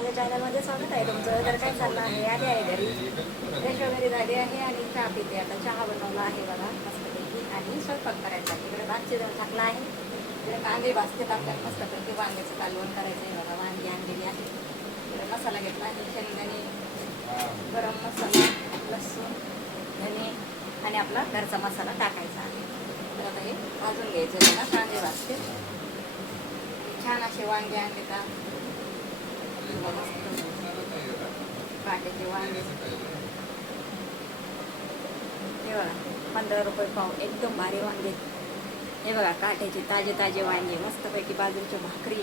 माझ्या चॅनलमध्ये स्वागत आहे तुमचं. तर काय चाललं आहे, आली आहे घरी, फ्रेश वगैरे झाली आहे आणि चहा पिते. आता चहा बनवला आहे बघा मस्तपैकी आणि स्वयंपाक करायचा आहे. इकडे भात शिजवून टाकला आहे, इकडे कांदे भाजते टाकतात मस्तपैकी. वांग्याचं कालवण करायचं आहे बघा. वांगी आणलेली आहे, इकडे मसाला घेतला आहे, शेंगदाणे, गरम मसाला, लसूण, धने आणि आपला घरचा मसाला टाकायचा आहे. तर आता हे भाजून घ्यायचं आहे बघा. कांदे भाजते, छान असे वांगे आणले का काट्याचे वांगे हे बघा 15 रुपये पाव, एकदम भारी वांगे. हे बघा काट्याचे ताजे ताजे वांगे, मस्तपैकी बाजरीची भाकरी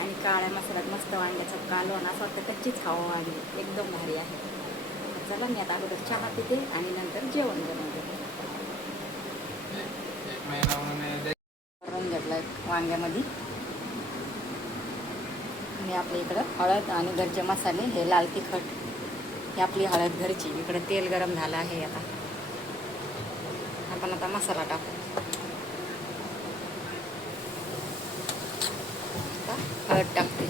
आणि काळ्या मसाल्यात मस्त वांग्याचं कालवण. असं वाटतं कच्चीच खावं वांगे, एकदम भारी आहे. चला मी आता अगोदर चहा पिते आणि नंतर जेवण बनवते. करून घेतलाय वांग्यामध्ये आणि आपल्या इकडं हळद आणि घरचे मसाले, हे लाल तिखट, ही आपली हळद घरची. इकडं तेल गरम झालं आहे. आता आपण मसाला टाकू. हळद टाकते.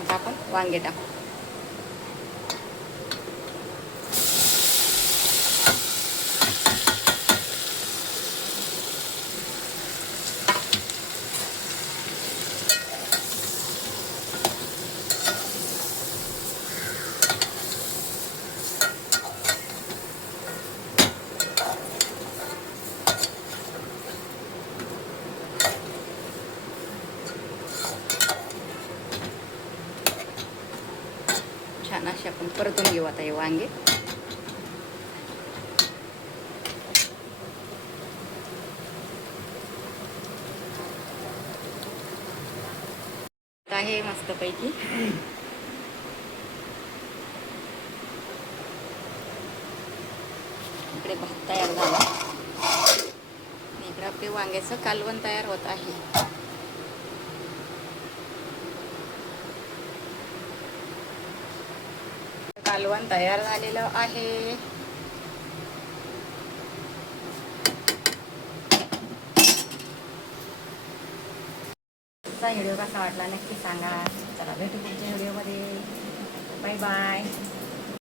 आता आपण वांगे टाकू. छान असे आपण परतून घेऊ आता हे वांगे. आहे मस्तपैकी. इकडे भात तयार झाला, इकडे आपले वांग्याचं कालवण तयार होत आहे. कालवण तयार झालेलं आहे. व्हिडिओ कसा वाटला नक्की सांगा. चला भेटू पुढच्या व्हिडिओमध्ये. Bye bye.